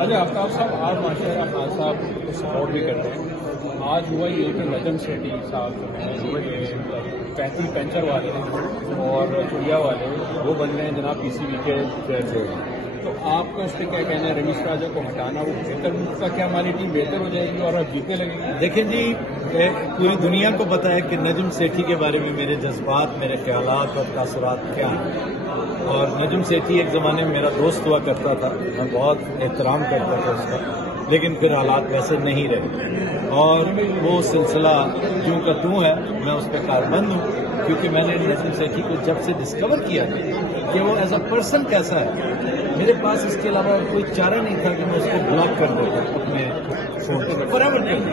اچھا آفتاب صاحب، آپ ماشاء اللہ خان صاحب کو سپورٹ بھی کرتے ہیں. آج ہوا یہ کہ نجم سیٹھی صاحب جو ہیں پینچر والے اور چڑیا والے وہ بن گئے ہیں جناب پی سی بی کے چیئرمین. تو آپ کا اس پہ کیا کہنا ہے؟ رمیش راجا کو ہٹانا وہ بہتر کا کیا ہماری ٹیم بہتر ہو جائے گی اور اب جیتنے لگیں گے؟ دیکھیں جی، پوری دنیا کو پتا ہے کہ نجم سیٹھی کے بارے میں میرے جذبات، میرے خیالات اور تاثرات کیا ہیں. اور نجم سیٹھی ایک زمانے میں میرا دوست ہوا کرتا تھا، میں بہت احترام کرتا تھا اس کا، لیکن پھر حالات ویسے نہیں رہے اور وہ سلسلہ جوں کا توں ہے. میں اس پہ کاربند ہوں کیونکہ میں نے نجم سیٹھی کو جب سے ڈسکور کیا کہ وہ ایز اے پرسن کیسا ہے، میرے پاس اس کے علاوہ کوئی چارہ نہیں تھا کہ میں اس کو بلاک کر دیتا اپنے فون پہ.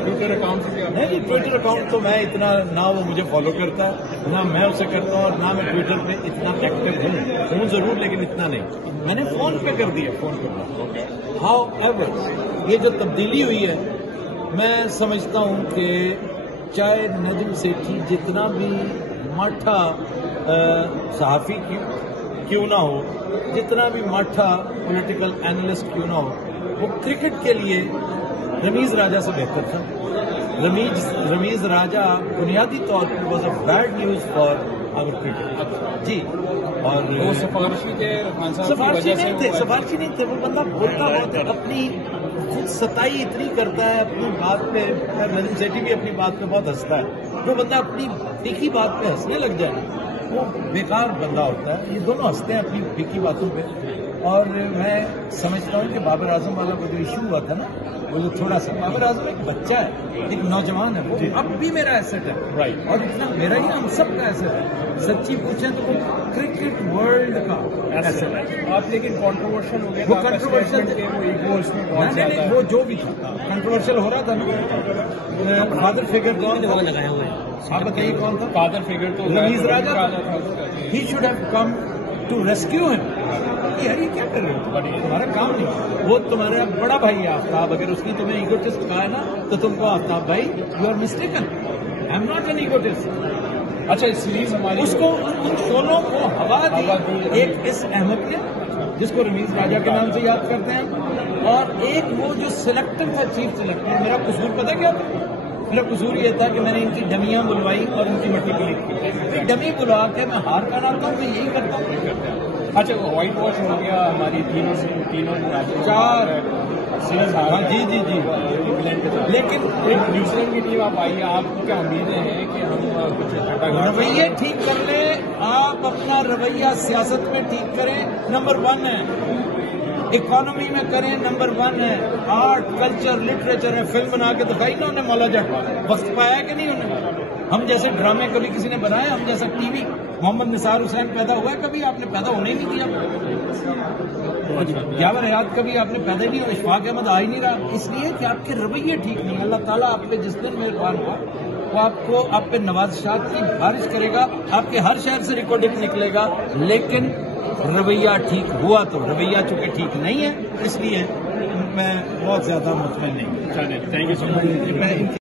ٹویٹر اکاؤنٹ سے نہیں جی، ٹویٹر اکاؤنٹ تو میں اتنا نہ وہ مجھے فالو کرتا، نہ میں اسے کرتا ہوں، اور نہ میں ٹویٹر پہ اتنا ایکٹیو ہوں ضرور لیکن اتنا نہیں. میں نے فون پہ کر دیا، فون پہ. ہاؤ ایور یہ جو تبدیلی ہوئی ہے، میں سمجھتا ہوں کہ چاہے نجم سیٹھی جتنا بھی ماٹھا صحافی کیوں نہ ہو، جتنا بھی ماٹھا پولیٹیکل اینالسٹ کیوں نہ ہو، وہ کرکٹ کے لیے رمیز راجا سے بہتر تھا. رمیز راجا بنیادی طور پر was a bad news for our cricket. جی، اور وہ سفارشی کے خان صاحب سفارشی نہیں تھے. وہ بندہ بولتا بہت ہے، اپنی خود ستائی اتنی کرتا ہے اپنی بات پہ. نجم سیٹھی بھی اپنی بات پہ بہت ہنستا ہے. جو بندہ اپنی پھیکی بات پہ ہنسنے لگ جائے وہ بیکار بندہ ہوتا ہے. یہ دونوں ہنستے ہیں اپنی پھیکی باتوں پہ. اور میں سمجھتا ہوں کہ بابر اعظم والا کو جو ایشو ہوا تھا نا، وہ جو تھوڑا سا، بابر اعظم ایک بچہ ہے، ایک نوجوان ہے، وہ اب بھی میرا ایسٹ ہے. رائٹ. اور اتنا میرا ہی ہم سب کا ایسٹ ہے. سچی پوچھیں تو وہ کرکٹ ورلڈ کا ایسٹ ہے. آپ لیکن کانٹروورشل ہو گئے، وہ کنٹروورشل وہ جو بھی تھا کنٹروورشل ہو رہا تھا نا. فادر فگر کون لگایا ہوا ہے؟ آپ بتائیے کون تھا فادر فگر؟ تو رمیز راجا تھا. He should have come to rescue him. یار یہ کیا کر رہے ہو؟ تمہارا کام نہیں. وہ تمہارا بڑا بھائی ہے آفتاب. اگر اس کی تمہیں ایگوٹسٹ کہا ہے نا تو تم کو آفتاب بھائی you are mistaken. I am not an egotist. اچھا، اس لیے ہماری اس کو ان دونوں کو ہوا دی. ایک اس احمد نے جس کو رمیز راجا کے نام سے یاد کرتے ہیں، اور ایک وہ جو سلیکٹر تھا، چیف سلیکٹر. میرا قصور پتہ کیا تھا؟ میرا قصور یہ تھا کہ میں نے ان کی ڈمیاں بلوائی اور ان کی مٹی کلک کی. ڈمی بلوا کے میں ہار کا نام تھا، میں یہی کرتا ہوں. اچھا، وائٹ واش ہو گیا ہماری تینوں چار. جی جی جی. لیکن ایک نیوزی لینڈ کی ٹیم آپ آئیے، آپ کو کیا امیدیں ہیں کہ ہم کچھ رویے ٹھیک کر لیں؟ آپ اپنا رویہ سیاست میں ٹھیک کریں، نمبر 1 ہے. اکانومی میں کریں، نمبر 1 ہے. آرٹ کلچر لٹریچر ہے. فلم بنا کے دکھائی نا انہیں مولا جٹ. وقت پایا کہ نہیں انہیں؟ ہم جیسے ڈرامے کبھی کسی نے بنائے؟ ہم جیسا ٹی وی محمد نثار حسین پیدا ہوا ہے؟ کبھی آپ نے پیدا ہونے ہی نہیں دیا. جاور حیات کبھی آپ نے پیدا نہیں ہوا. اشفاق احمد آ ہی نہیں رہا. اس لیے کہ آپ کے رویے ٹھیک نہیں. اللہ تعالیٰ آپ پہ جس دن مہربان ہوا وہ آپ پہ نوازشات کی بارش کرے گا. آپ کے ہر شہر سے ریکارڈنگ نکلے گا. لیکن رویہ ٹھیک ہوا تو رویہ چونکہ ٹھیک نہیں ہے، اس لیے میں بہت زیادہ مطمئن نہیں ہوں. Thank you so much.